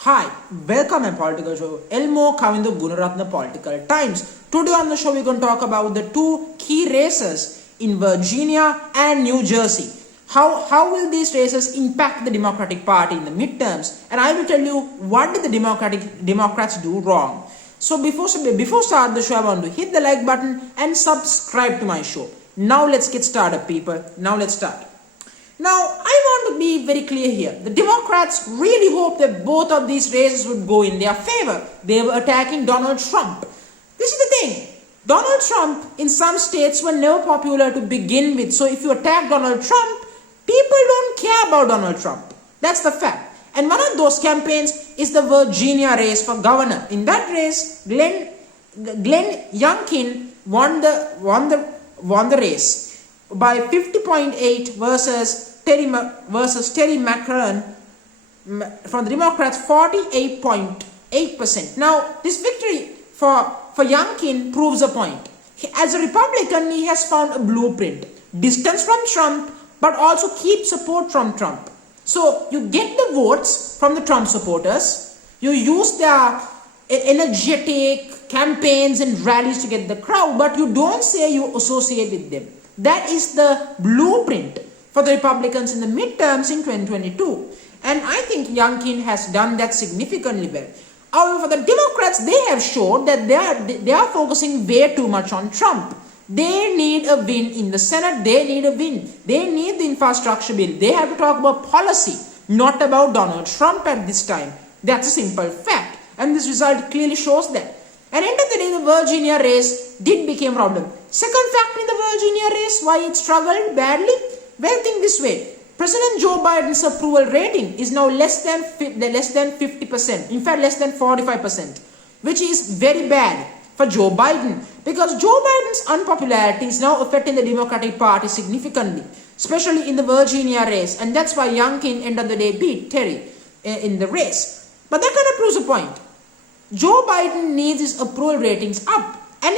Hi, welcome to my political show, Elmo, Kavindu, Gunaratna Political Times. Today on the show, we're going to talk about the two key races in Virginia and New Jersey. How will these races impact the Democratic Party in the midterms? And I will tell you what did the Democrats do wrong. So before start the show, I want to hit the like button and subscribe to my show. Now let's get started, people. Now let's start. Now, I want to be very clear here. The Democrats really hope that both of these races would go in their favor. They were attacking Donald Trump. This is the thing. Donald Trump in some states were never popular to begin with. So if you attack Donald Trump, people don't care about Donald Trump. That's the fact. And one of those campaigns is the Virginia race for governor. In that race, Glenn Youngkin won the race by 50.8 versus Terry McCarran from the Democrats 48.8%. Now, this victory for Youngkin proves a point. As a Republican, he has found a blueprint. Distance from Trump, but also keep support from Trump. So, you get the votes from the Trump supporters. You use their energetic campaigns and rallies to get the crowd, but you don't say you associate with them. That is the blueprint for the Republicans in the midterms in 2022. And I think Youngkin has done that significantly well. However, for the Democrats, they have shown that they are focusing way too much on Trump. They need a win in the Senate. They need a win. They need the infrastructure bill. They have to talk about policy, not about Donald Trump at this time. That's a simple fact. And this result clearly shows that. At the end of the day, the Virginia race did become a problem. Second fact in the Virginia race, why it struggled badly? Well, think this way. President Joe Biden's approval rating is now less than 50%. In fact, less than 45%, which is very bad for Joe Biden. Because Joe Biden's unpopularity is now affecting the Democratic Party significantly, especially in the Virginia race. And that's why Youngkin, end of the day, beat Terry in the race. But that kind of proves a point. Joe Biden needs his approval ratings up. And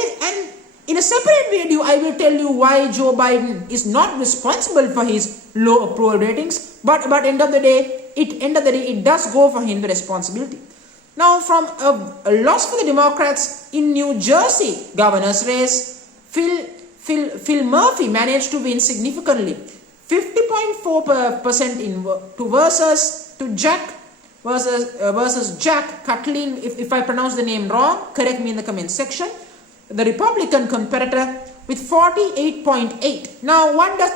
in a separate video, I will tell you why Joe Biden is not responsible for his low approval ratings. But end of the day, it does go for him the responsibility. Now, from a loss for the Democrats in New Jersey governor's race, Phil Murphy managed to win significantly, 50.4% versus Jack Catlin. If I pronounce the name wrong, correct me in the comment section. The Republican competitor with 48.8. Now, what does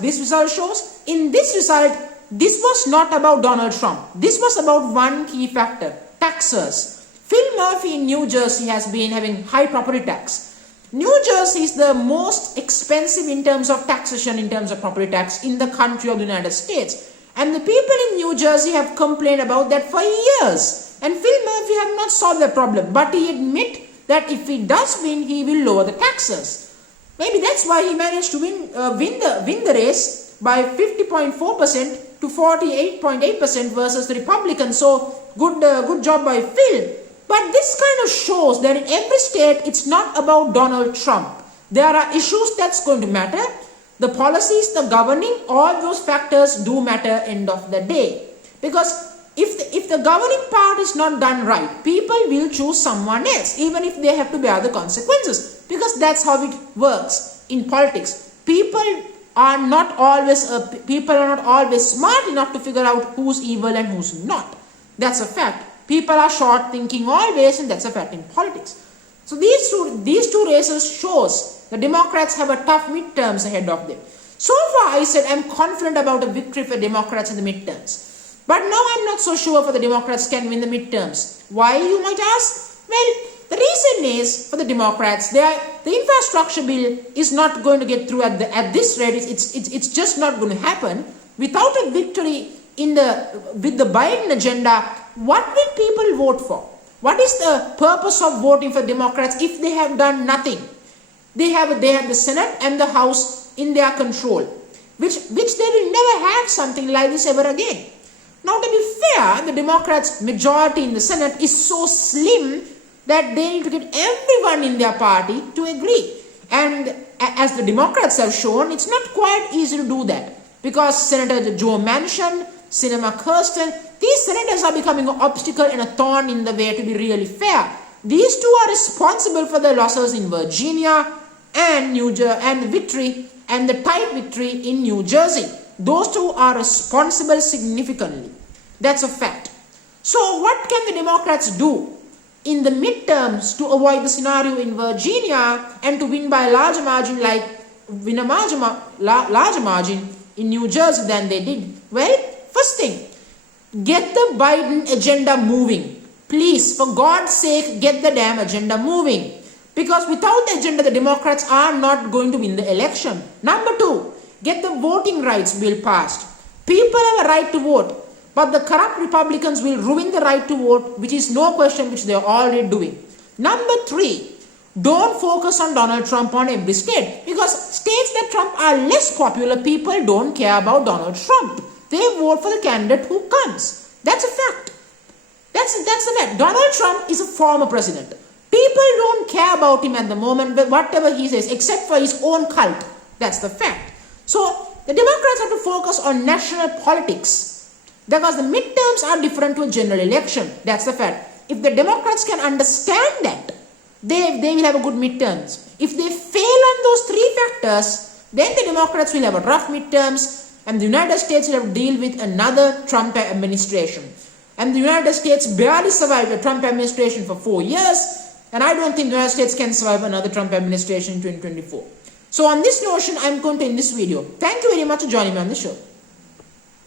this result shows? In this result, this was not about Donald Trump. This was about one key factor: taxes. Phil Murphy in New Jersey has been having high property tax. New Jersey is the most expensive in terms of taxation, in terms of property tax in the country of the United States. And the people in New Jersey have complained about that for years. And Phil Murphy have not solved the problem. But he admits that if he does win, he will lower the taxes. Maybe that's why he managed to win the race by 50.4% to 48.8% versus the Republicans. So good job by Phil. But this kind of shows that in every state, it's not about Donald Trump. There are issues that's going to matter. The policies, the governing, all those factors do matter end of the day. Because if the governing part is not done right, people will choose someone else, even if they have to bear the consequences. Because that's how it works in politics. People are not always smart enough to figure out who's evil and who's not. That's a fact. People are short thinking always, and that's a fact in politics. So these two races shows the Democrats have a tough midterms ahead of them. So far, I said I'm confident about a victory for Democrats in the midterms. But now I'm not so sure for the Democrats can win the midterms. Why, you might ask? Well, the reason is for the Democrats, the infrastructure bill is not going to get through at this rate. It's just not going to happen. Without a victory with the Biden agenda, what will people vote for? What is the purpose of voting for Democrats if they have done nothing? They have the Senate and the House in their control, which they will never have something like this ever again. Now, to be fair, the Democrats' majority in the Senate is so slim that they need to get everyone in their party to agree. And as the Democrats have shown, it's not quite easy to do that. Because Senator Joe Manchin, Senator Kirsten, these senators are becoming an obstacle and a thorn in the way to be really fair. These two are responsible for the losses in Virginia and the victory and the tight victory in New Jersey. Those two are responsible significantly. That's a fact. So what can the Democrats do in the midterms to avoid the scenario in Virginia and to win by a larger margin, like win a larger margin in New Jersey than they did? Well, first thing, get the Biden agenda moving. Please, for God's sake, get the damn agenda moving. Because without the agenda, the Democrats are not going to win the election. Number two, get the voting rights bill passed. People have a right to vote, but the corrupt Republicans will ruin the right to vote, which is no question, which they are already doing. Number three, don't focus on Donald Trump on every state, because states that Trump are less popular, people don't care about Donald Trump. They vote for the candidate who comes. That's a fact. That's the fact. Donald Trump is a former president. People don't care about him at the moment, but whatever he says, except for his own cult. That's the fact. So the Democrats have to focus on national politics, because the midterms are different to a general election. That's the fact. If the Democrats can understand that, they will have a good midterms. If they fail on those three factors, then the Democrats will have a rough midterms, and the United States will have to deal with another Trump administration. And the United States barely survived a Trump administration for 4 years, and I don't think the United States can survive another Trump administration in 2024. So on this notion, I'm going to end this video. Thank you very much for joining me on the show.